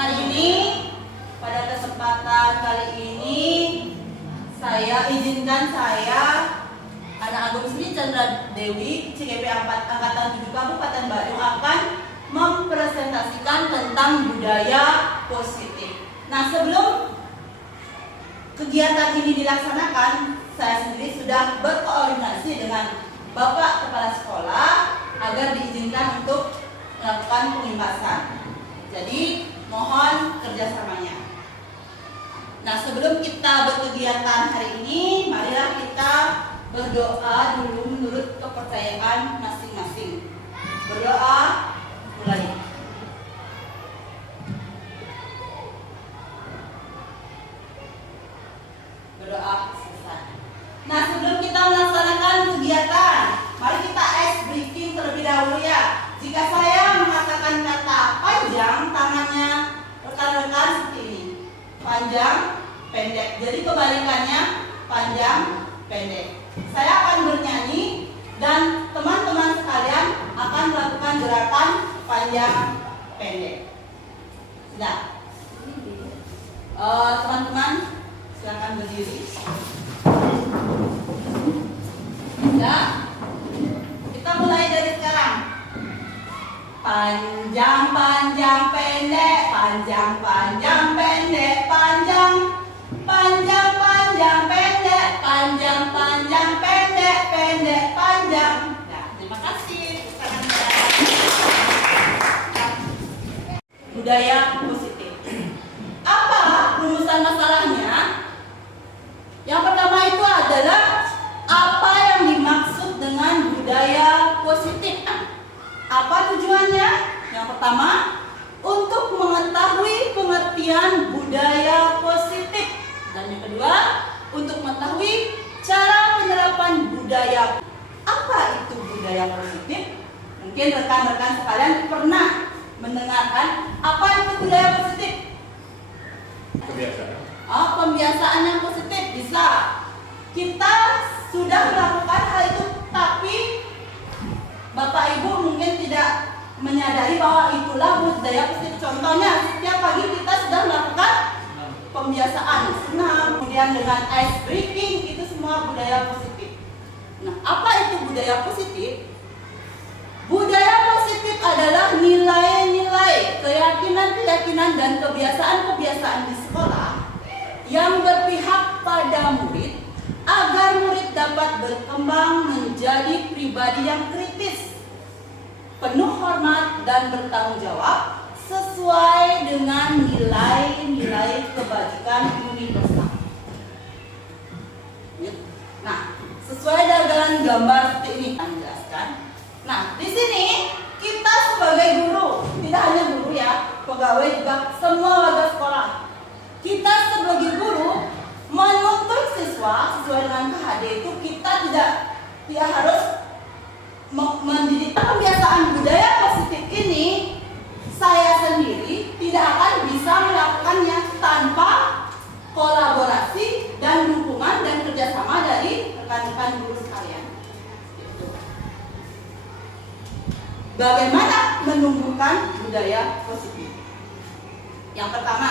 Hari ini, pada kesempatan kali ini, izinkan saya, Anak Agung Sri Chandra Dewi, CGP Angkatan 7 Kabupaten Bandung akan mempresentasikan tentang budaya positif. Nah, sebelum kegiatan ini dilaksanakan, saya sendiri sudah berkoordinasi dengan Bapak Kepala Sekolah agar diizinkan untuk melakukan pengimpasan. Jadi, mohon kerjasamanya. Nah, sebelum kita berkegiatan hari ini, marilah kita berdoa dulu menurut kepercayaan masing-masing. Berdoa, mulai. Berdoa selesai. Nah, sebelum kita melaksanakan kegiatan, mari kita ice breaking terlebih dahulu ya. Jika saya mengatakan kata panjang, tangannya rekan-rekan seperti ini. Panjang, pendek. Jadi kebalikannya panjang, pendek. Saya akan bernyanyi dan teman-teman sekalian akan melakukan gerakan panjang, pendek. Sudah. Teman-teman silakan berdiri. Sudah. Kita mulai dari sekarang. Panjang, panjang, pendek, panjang, panjang, pendek, panjang, panjang, panjang, pendek, panjang, panjang, pendek, pendek, panjang. Nah, terima kasih. Budaya positif. Apa rumusan masalahnya? Yang pertama itu adalah apa yang dimaksud dengan budaya positif. Apa tujuannya? Yang pertama, untuk mengetahui pengertian budaya positif. Dan yang kedua, untuk mengetahui cara penerapan budaya. Apa itu budaya positif? Mungkin rekan-rekan sekalian pernah mendengarkan apa itu budaya positif? Kebiasaan. Pembiasaan yang positif bisa. Kita sudah melakukan hal itu, tapi Bapak Ibu mungkin tidak menyadari bahwa itulah budaya positif. Contohnya, setiap pagi kita sudah melakukan pembiasaan senam, kemudian dengan ice breaking, itu semua budaya positif. Nah, apa itu budaya positif? Budaya positif adalah nilai-nilai, keyakinan-keyakinan dan kebiasaan-kebiasaan di sekolah yang berpihak pada murid agar murid dapat berkembang menjadi pribadi yang kritis, penuh hormat dan bertanggung jawab sesuai dengan nilai-nilai kebajikan universal. Nah, sesuai dengan gambar seperti ini kami jelaskan. Nah, di sini kita sebagai guru, tidak hanya guru ya, pegawai juga, semua warga sekolah. Kita sebagai guru menuntut siswa sesuai dengan KHD itu kita tidak harus mendidik. Pembiasaan budaya positif ini saya sendiri tidak akan bisa melakukannya tanpa kolaborasi dan dukungan dan kerjasama dari rekan-rekan guru sekalian. Bagaimana menumbuhkan budaya positif? Yang pertama,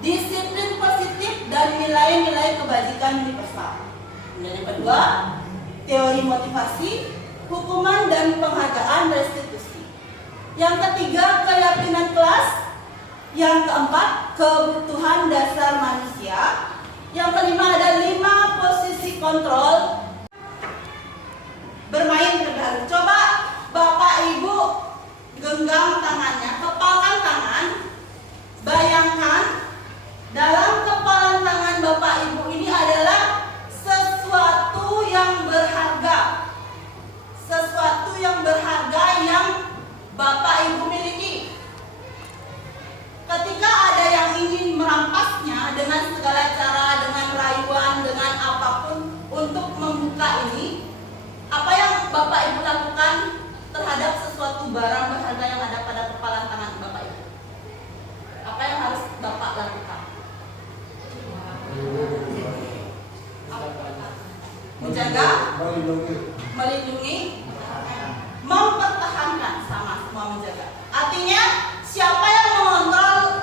disiplin positif dan nilai-nilai kebajikan universal. Dan yang kedua, teori motivasi, hukuman dan penghargaan restitusi. Yang ketiga, keyakinan kelas. Yang keempat, kebutuhan dasar manusia. Yang kelima, ada 5 posisi kontrol. Bermain terbaru. Coba Bapak Ibu genggam tangannya, kepalkan tangan. Bayangkan dalam kepalan tangan Bapak Ibu ini adalah sesuatu yang berharga. Sesuatu yang berharga yang Bapak Ibu miliki. Ketika ada yang ingin merampasnya dengan segala cara, dengan rayuan, dengan apapun untuk membuka ini, apa yang Bapak Ibu lakukan terhadap sesuatu barang berharga yang ada pada kepalan tangan Bapak Ibu? Apa yang harus Bapak lakukan? Menjaga, melindungi, mempertahankan, sama semua menjaga. Artinya siapa yang mengontrol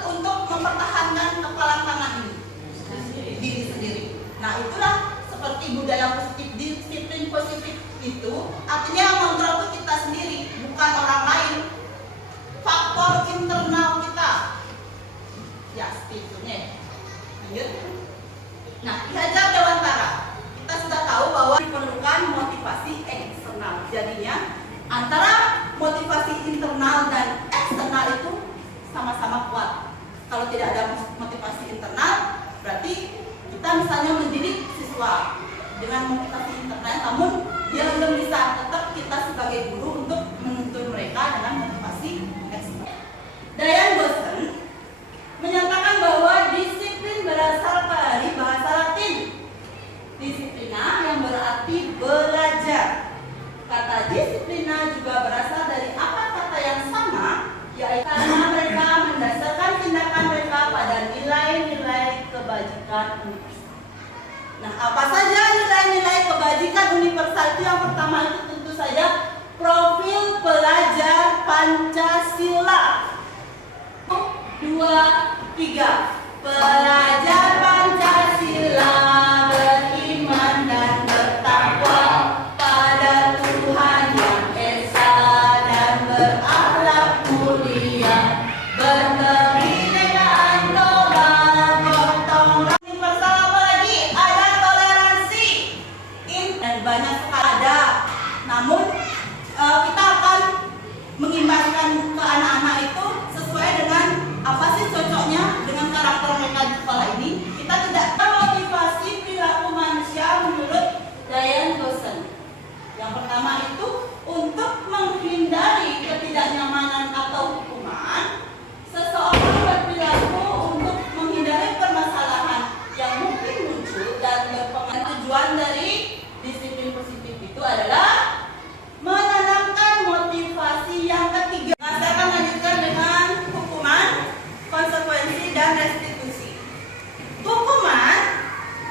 disiplin positif itu artinya yang kontrol itu kita sendiri, bukan orang lain. Faktor internal kita. Ya, seperti itu nih. Lanjut. Nah, dihajar Dewantara. Kita sudah tahu bahwa diperlukan motivasi eksternal. Jadinya antara motivasi internal dan eksternal itu sama-sama kuat. Kalau tidak ada motivasi internal, berarti kita misalnya mendidik siswa dengan motivasi internal, namun dia belum bisa, tetap kita sebagai guru untuk menuntun mereka dengan motivasi eksternal. Diane Boston menyatakan bahwa disiplin berasal dari bahasa Latin disiplina, yang berarti belajar. Kata disiplina juga berasal dari apa kata yang sama, yaitu karena mereka mendasarkan tindakan mereka pada nilai-nilai kebajikan universal. Nah, apa saja nilai-nilai kebajikan universal itu? Yang pertama itu tentu saja profil pelajar Pancasila. 2, 3. Pelajar Pancasila beriman dan bertakwa pada Tuhan Yang Esa dan berakhlak mulia, berkebinekaan global, gotong royong universal. Apalagi ada toleransi dan banyak sekali ada. Namun kita akan mengimbaskan ke anak-anak itu sesuai dengan apa sih cocoknya dengan karakter mereka di sekolah ini. Kita tidak motivasi perilaku manusia menurut Diane Boston. Yang pertama itu untuk menghindari ketidaknyamanan atau hukuman. Seseorang berperilaku untuk menghindari permasalahan yang mungkin muncul dan berpengaruh. Tujuan dari disiplin positif itu adalah menanamkan motivasi yang ketiga. Saya akan lanjutkan dengan hukuman, konsekuensi, dan restitusi.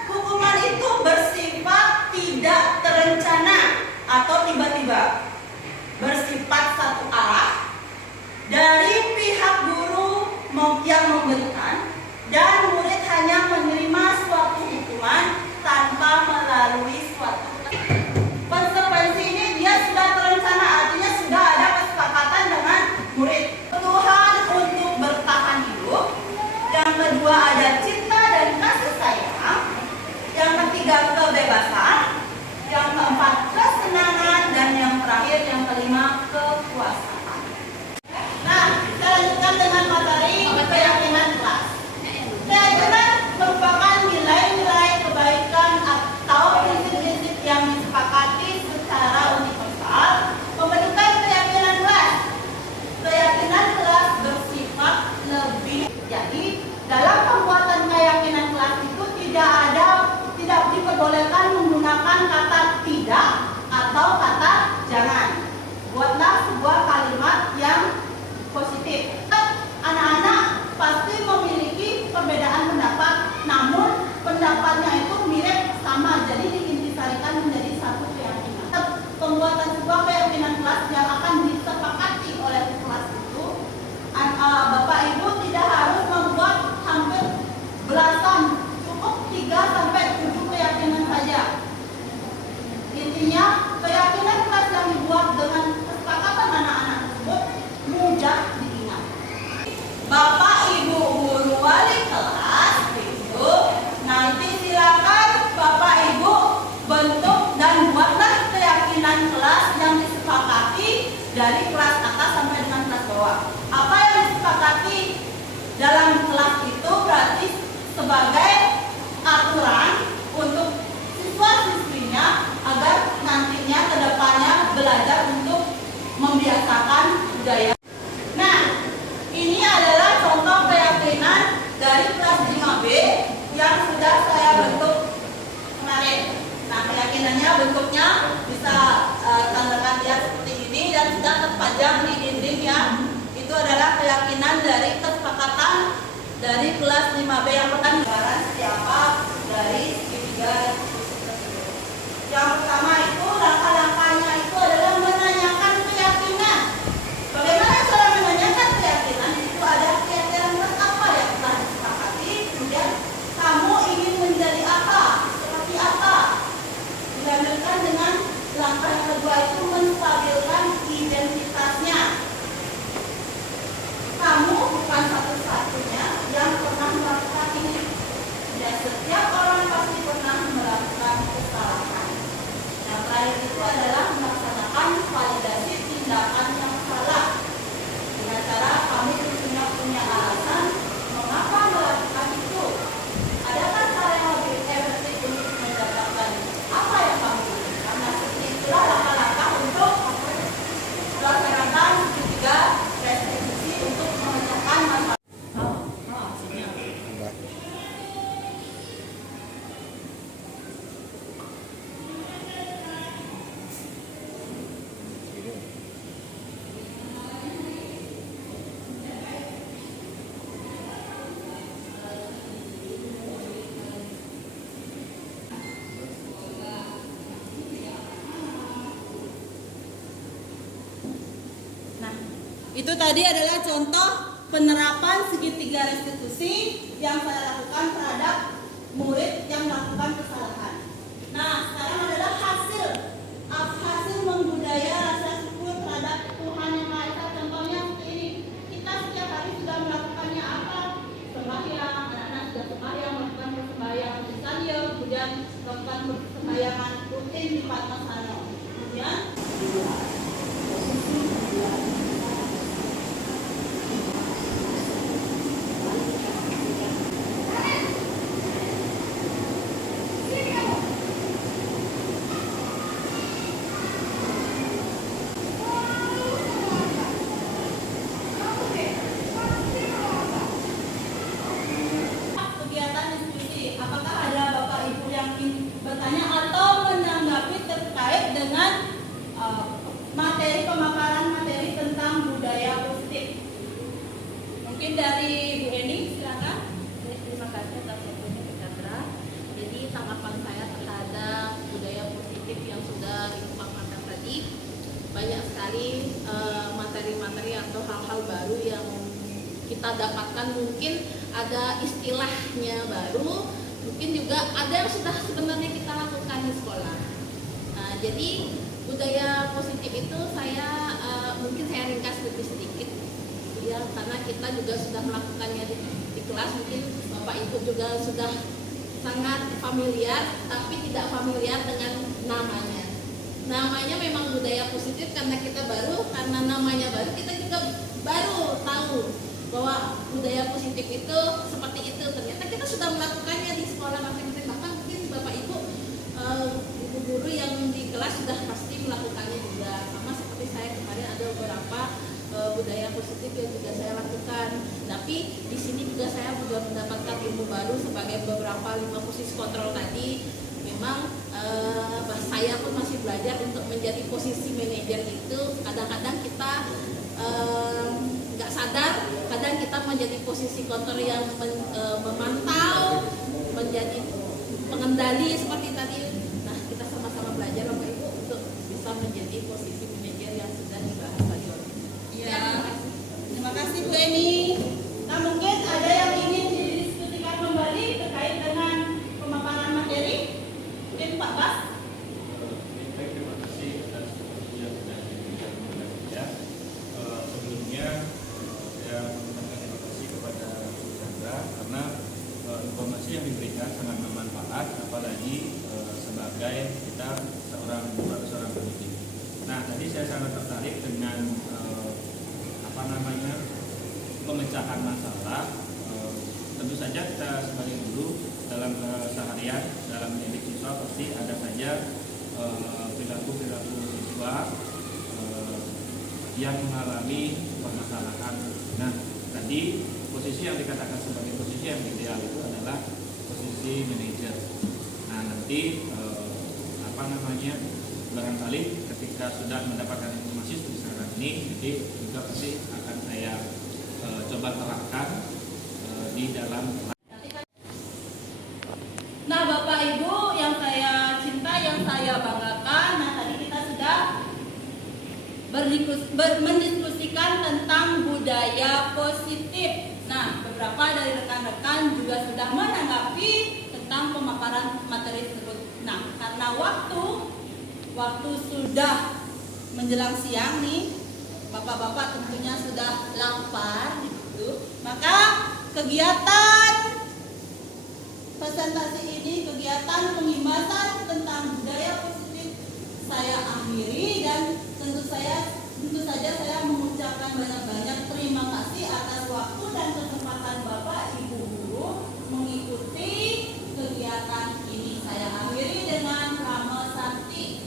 Hukuman itu bersifat tidak terencana atau tiba-tiba, bersifat satu arah dari pihak guru yang memberikan, dan murid hanya menerima suatu hukuman tanpa melalui suatu. Konsekuensi ini dia sudah terencana, artinya sudah ada kesepakatan dengan murid. Tuhan untuk bertahan hidup. Yang kedua ada cinta dan kasih sayang. Yang ketiga kebebasan. Yang keempat kesenangan, dan yang terakhir yang kelima kekuasaan. Nah, kita lanjutkan dengan materi keyakinan kelas. Keyakinan merupakan nilai-nilai kebaikan atau prinsip-prinsip yang disepakati secara universal. Pembentukan keyakinan kelas. Keyakinan kelas bersifat lebih. Jadi dalam pembuatan keyakinan kelas itu tidak diperbolehkan menggunakan kata tidak atau kata jangan. Buatlah sebuah kalimat yang positif. Anak-anak pasti memiliki perbedaan pendapat, namun pendapatnya itu mirip sama, jadi diintisarikan menjadi satu keyakinan. Pembuatan sebuah keyakinan kelas yang akan disepakati oleh kelas itu, Bapak Ibu tidak harus membuat hampir belasan, cukup 3 sampai 7 keyakinan saja. Intinya keyakinan kelas yang dibuat dengan kesepakatan anak-anak tersebut mudah diingat. Bapak Ibu guru wali kelas itu nanti silakan Bapak Ibu bentuk dan buatlah keyakinan kelas yang disepakati dari kelas atas sampai dengan kelas bawah. Apa yang disepakati dalam kelas itu berarti sebagai aturan untuk siswa-siswinya agar nantinya ke depannya belajar untuk membiasakan budaya. Nah, ini adalah contoh keyakinan dari kelas 5B yang sudah saya bentuk kemarin. Nah, keyakinannya bentuknya bisa tandakan lihat seperti ini dan sudah terpajang di dinding ya. Itu adalah keyakinan dari kesepakatan dari kelas 5B yang pertama. Siapa dari segitiga tersebut? Yang pertama itu langkah-langkahnya itu adalah menanyakan keyakinan. Bagaimana itu tadi adalah contoh penerapan segitiga restitusi yang saya lakukan terhadap murid yang melakukan kesalahan. Nah, sekarang adalah hasil membudaya rasa syukur terhadap Tuhan Yang Maha Esa. Contohnya seperti ini. Kita setiap hari sudah melakukannya apa? Sembahyang, anak-anak sudah sembahyang, melakukan sembahyang misalnya, kemudian melakukan sembahyangan rutin di Padmasana. Kemudian kegiatan diskusi. Apakah ada Bapak Ibu yang ingin bertanya atau menanggapi terkait dengan materi pemaparan materi tentang budaya positif? Mungkin dari Bu Eni, silakan. Terima kasih atas waktunya Bu Chandra. Jadi tanggapan saya terhadap budaya positif yang sudah dipaparkan tadi, banyak sekali materi-materi atau hal-hal baru yang kita dapatkan. Mungkin ada istilahnya baru, mungkin juga ada yang sudah sebenarnya kita lakukan di sekolah. Nah, jadi budaya positif itu mungkin saya ringkas lebih sedikit ya, karena kita juga sudah melakukannya di kelas. Mungkin Bapak Ibu juga sudah sangat familiar, tapi tidak familiar dengan namanya. Namanya memang budaya positif karena kita baru, karena namanya baru, kita juga baru tahu bahwa budaya positif itu seperti itu. Ternyata kita sudah melakukannya di sekolah masing-masing. Bahkan mungkin Bapak Ibu ibu guru yang di kelas sudah pasti melakukannya juga. Sama seperti saya kemarin ada beberapa budaya positif yang juga saya lakukan. Tapi di sini juga saya juga mendapatkan ilmu baru sebagai beberapa 5 posisi kontrol tadi. Memang saya pun masih belajar untuk menjadi posisi manajer itu. Kadang-kadang kita nggak sadar, kadang kita menjadi posisi kontrol yang memantau, menjadi pengendali seperti tadi. Nah, kita sama-sama belajar Bapak Ibu untuk bisa menjadi posisi manajer yang sudah dibahas tadi oleh. Ya, terima kasih Bu Eni. Nah, mungkin ada yang ingin didiskusikan kembali terkait dengan pemaparan materi. Mungkin Pak Bas. Baik, terima kasih atas waktu yang sudah diberikan kepada saya. Sebelumnya saya mengucapkan terima kasih kepada Bu Chandra karena informasi yang diberikan sangat bermanfaat, apalagi sebagai kita seorang pendidik. Nah, tadi saya sangat tertarik dengan pemecahan masalah. Tentu saja kita sebagai guru dalam seharian dalam mendidik siswa pasti ada saja perilaku siswa yang mengalami permasalahan. Nah, tadi posisi yang dikatakan sebagai posisi yang ideal itu adalah posisi manajer. Nah, nanti barangkali ketika sudah mendapatkan informasi seperti ini, jadi juga pasti akan saya coba terapkan di dalam. Nah, Bapak Ibu yang saya cinta, yang saya banggakan, nah tadi kita sudah mendiskusikan tentang budaya positif. Nah, beberapa dari rekan-rekan juga sudah menanggapi tentang pemaparan materi tersebut. Nah, karena waktu sudah menjelang siang nih, bapak-bapak tentunya sudah lapar gitu. Maka kegiatan presentasi ini, kegiatan penghimasan tentang budaya positif saya akhiri, dan tentu saja saya mengucapkan banyak-banyak terima kasih atas waktu dan kesempatan Bapak Ibu guru mengikuti kegiatan ini. Saya akhiri dengan Rama Santi.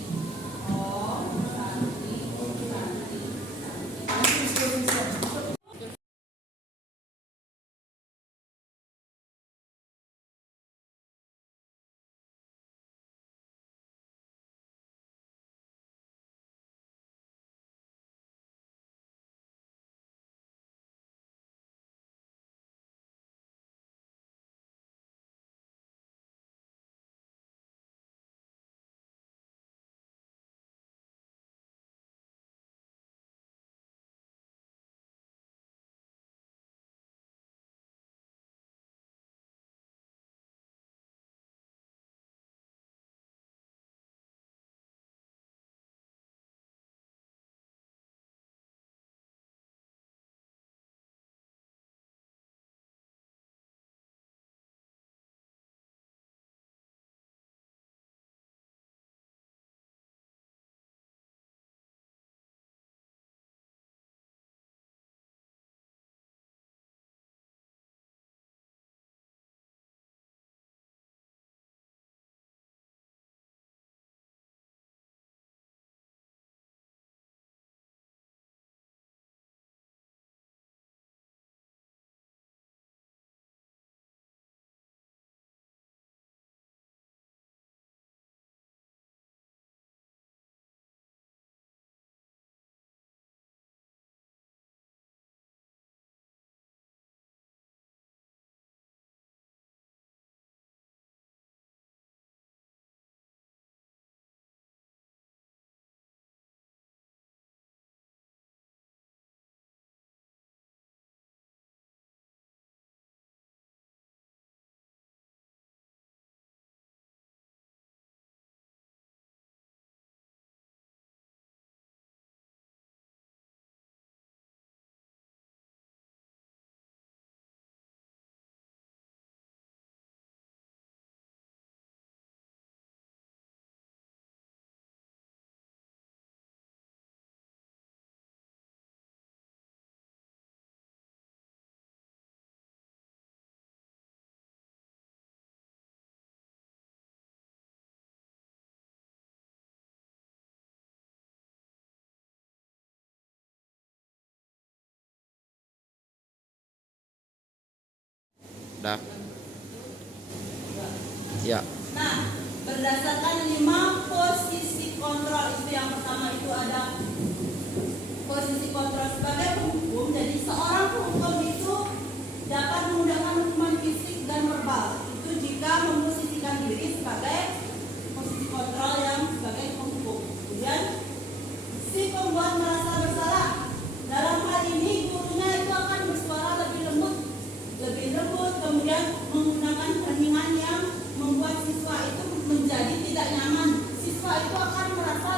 Dah. Ya. Nah, berdasarkan 5 posisi kontrol itu yang pertama itu ada posisi kontrol sebagai penghukum. Jadi seorang penghukum itu dapat menggunakan hukuman fisik dan verbal. Itu jika memposisikan diri sebagai posisi kontrol yang sebagai penghukum. Kemudian si pembuat merasa bersalah. Dalam hal ini gurunya itu akan bersuara lebih lembut, kemudian menggunakan heningan yang membuat siswa itu menjadi tidak nyaman. Siswa itu akan merasa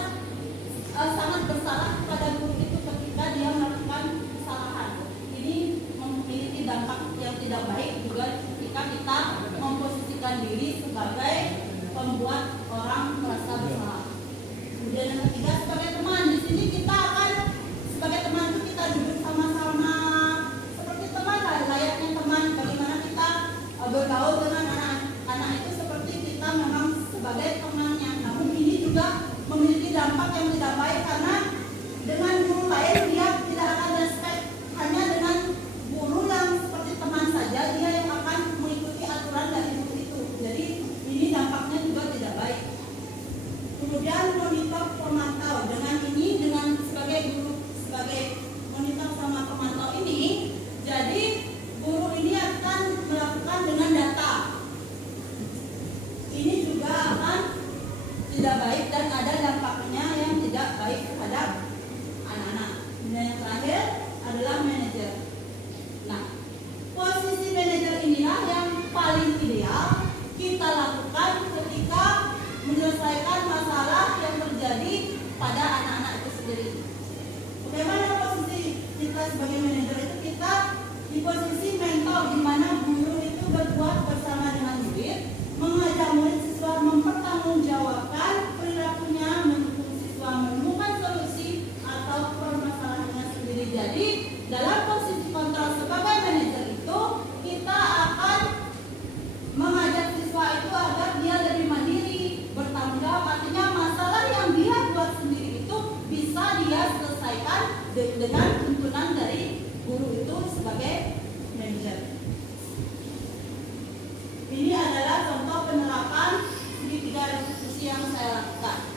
sangat bersalah kepada guru itu ketika dia melakukan kesalahan. Ini memiliki dampak yang tidak baik juga ketika kita memposisikan diri sebagai pembuat orang merasa bersalah. Kemudian yang ketiga sebagai teman. Di sini kita akan sebagai teman itu kita duduk sama-sama seperti teman lah, layaknya teman. Bagaimana kita bergaul dengan anak-anak itu seperti kita memang sebagai temannya. Namun ini juga memiliki dampak yang tidak baik karena dengan guru lain dia tidak akan respect, hanya dengan guru yang seperti teman saja dia yang akan mengikuti aturan dari guru itu. Jadi ini dampaknya juga tidak baik. Kemudian monitor pemantau. Dengan ini, dengan sebagai guru, sebagai monitor sama pemantau ini, jadi guru ini akan melakukan dengan data. Ini juga akan tidak baik dan ada dampaknya yang tidak baik terhadap anak-anak. Dan yang terakhir adalah manajer. Nah, posisi manajer inilah yang paling ideal kita lakukan ketika menyelesaikan masalah yang terjadi pada anak-anak itu sendiri. Bagaimana posisi kita sebagai manajer itu? Kita di posisi mentor, di mana guru itu berbuat bersama dengan murid, mengajak murid siswa mempertanggungjawabkan perilakunya, mendukung siswa menemukan solusi atau permasalahannya sendiri. Jadi dalam posisi kontrol sebagai manajer itu kita akan mengajak siswa itu agar dia lebih mandiri, bertanggung jawab. Artinya masalah yang dia buat sendiri itu bisa dia selesaikan dengan tuntunan dari guru itu sebagai manajer. Ini adalah contoh penerapan segitiga restitusi yang saya lakukan.